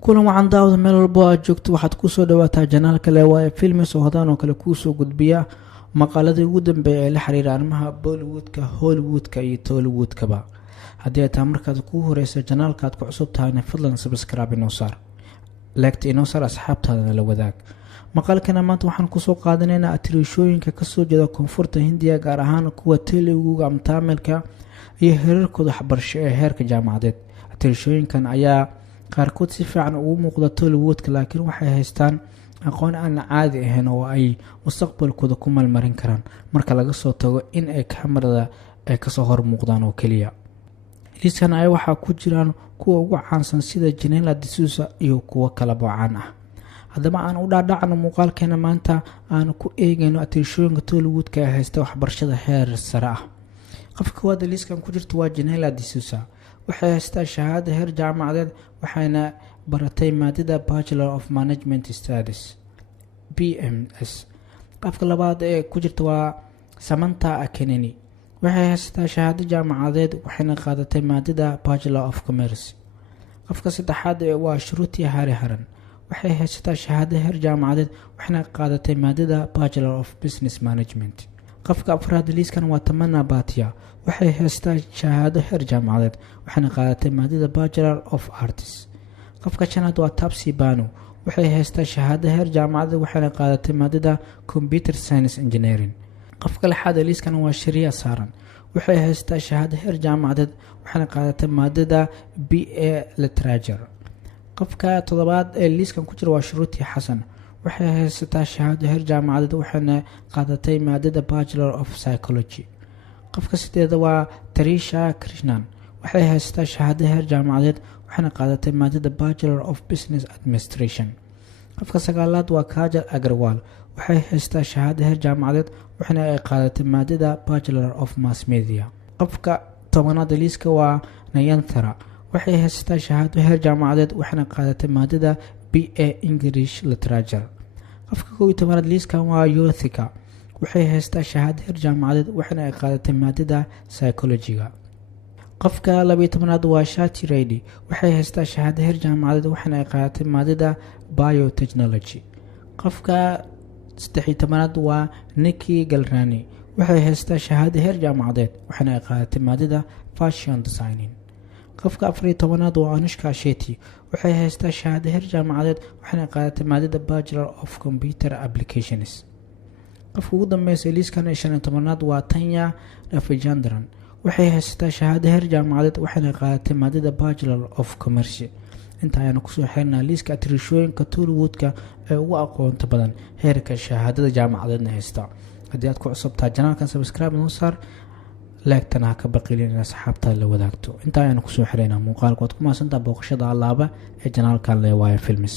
kulan wacan daawada meel walbo aad joogto waxaad kusoo dhawaataa janaalka Leewaaye Films oo hadaan oo kale kuusoo gudbiya maqaaladii ugu dambeeyay ee la xiriira arrimaha Bollywoodka, Hollywoodka iyo Tollywoodkaba. haddii aad markaad ku horeyso janaalka aad ku cusub tahayna fadlan subscribe inoo saar, like inoo saar, asxaabtaadana la wadaag. maqaalkana maanta waxaan kusoo qaadanaynaa atriishooyinka kasoo jeeda koonfurta Hindiya, gaar ahaan kuwa Teluguga ama Tamilka iyo heerarkooda waxbarasho ee heerka jaamacadeed. atriishooyinkan ayaa qaarkood si fiican ugu muuqda Tollywoodka, laakiin waxay haystaan aqoon aan caadi ahayn oo ay mustaqbalkooda ku malmarin karaan marka laga soo tago in ay kamarada ay kasoo hor muuqdaan oo keliya. liiskan ay waxaa ku jiraan kuwa ugu caansan sida Janela D'Souza iyo kuwa kala caan ah. haddaba aan u dhaadhacno muuqaalkeena maanta aan ku eegayno atriishooyinka Tollywoodka ee haysta waxbarashada heer sare ah. qofka koowaad liiskan ku jirta waa Janela D'Souza. waxay haystaa shahaado heer jaamacadeed waxayna baratay maadada Bachelor of Management Studies BMS. qofka labaad ee ku jirta waa Samantha Akineni. waxay haystaa shahaado jaamacadeed waxayna qaadatay maadada Bachelor of Commerce. qofka saddexaad waa Shruti Hariharan. waxay haystaa shahaado heer jaamacadeed waxayna qaadatay maadada Bachelor of Business Management. qofka afraad liiskan waa Tamanna Bhatia. waxay haystaa shahaado heer jaamacadeed waxayna qaadatay maadada Bachelor of Arts. qofka shanaad waa Taapsee Banu. waxay haystaa shahaado heer jaamacadeed waxayna qaadatay maadada Computer Science Engineering. qofka lixaad liiskan waa Shriya Saran. waxay haystaa shahaado heer jaamacadeed waxayna qaadatay maadada BA Literature. qofka toddobaad ee liiskan ku jira waa Shruti Hassan. waxay haysataa shahaado heer jaamacadeed waxayna qaadatay maadada Bachelor of Psychology. qofka sideeda waa Tarisha Krishnan. waxay haysataa shahaado heer jaamacadeed waxayna qaadatay maadada Bachelor of Business Administration. qofka sagaalaad waa Kajal Agrawal. waxay haysataa shahaado heer jaamacadeed waxayna qaadatay maadada Bachelor of Mass Media. qofka tobanaad liiska waa Nayanthara. waxay haysataa shahaado heer jaamacadeed waxayna qaadatay maadada BA English Literature. qofka 11aad liiskan waa Yothika. waxay haystaa shahaado heer jaamacadeed waxayna qaadatay maadada Psychology-ga. qofka 12aad waa Shati Reddy. waxay haystaa shahaado heer jaamacadeed waxayna qaadatay maadada Biotechnology. qofka 13aad waa Nikki Galrani. waxay haystaa shahaado heer jaamacadeed waxayna qaadatay maadada Fashion Designing. qofka 14aad waa Anushka Shetty. waxay haystaa shahaado heer jaamacadeed waxayna qaadatay maadada Bachelor of Computer Applications. qofka ugu dambeeyay liiskan 15aad waa Tanya Ravichandran. waxay haysataa shahaado heer jaamacadeed waxayna qaadatay maadada Bachelor of Commerce. inta ayaan kusoo xirnaa liiska atriishooyinka Tollywoodka ee ugu aqoonta badan heerka shahaadada jaamacadeedna haysta. haddii aad ku cusubtaa janaalkan subscribe noo saar, leegtana ha ka baqilin in asxaabtaada la wadaagto. inta ayaan kusoo xiraynaa muuqaalka. waad ku mahadsantahay booqashada alaaba ee janaalkan Leewaaye Films.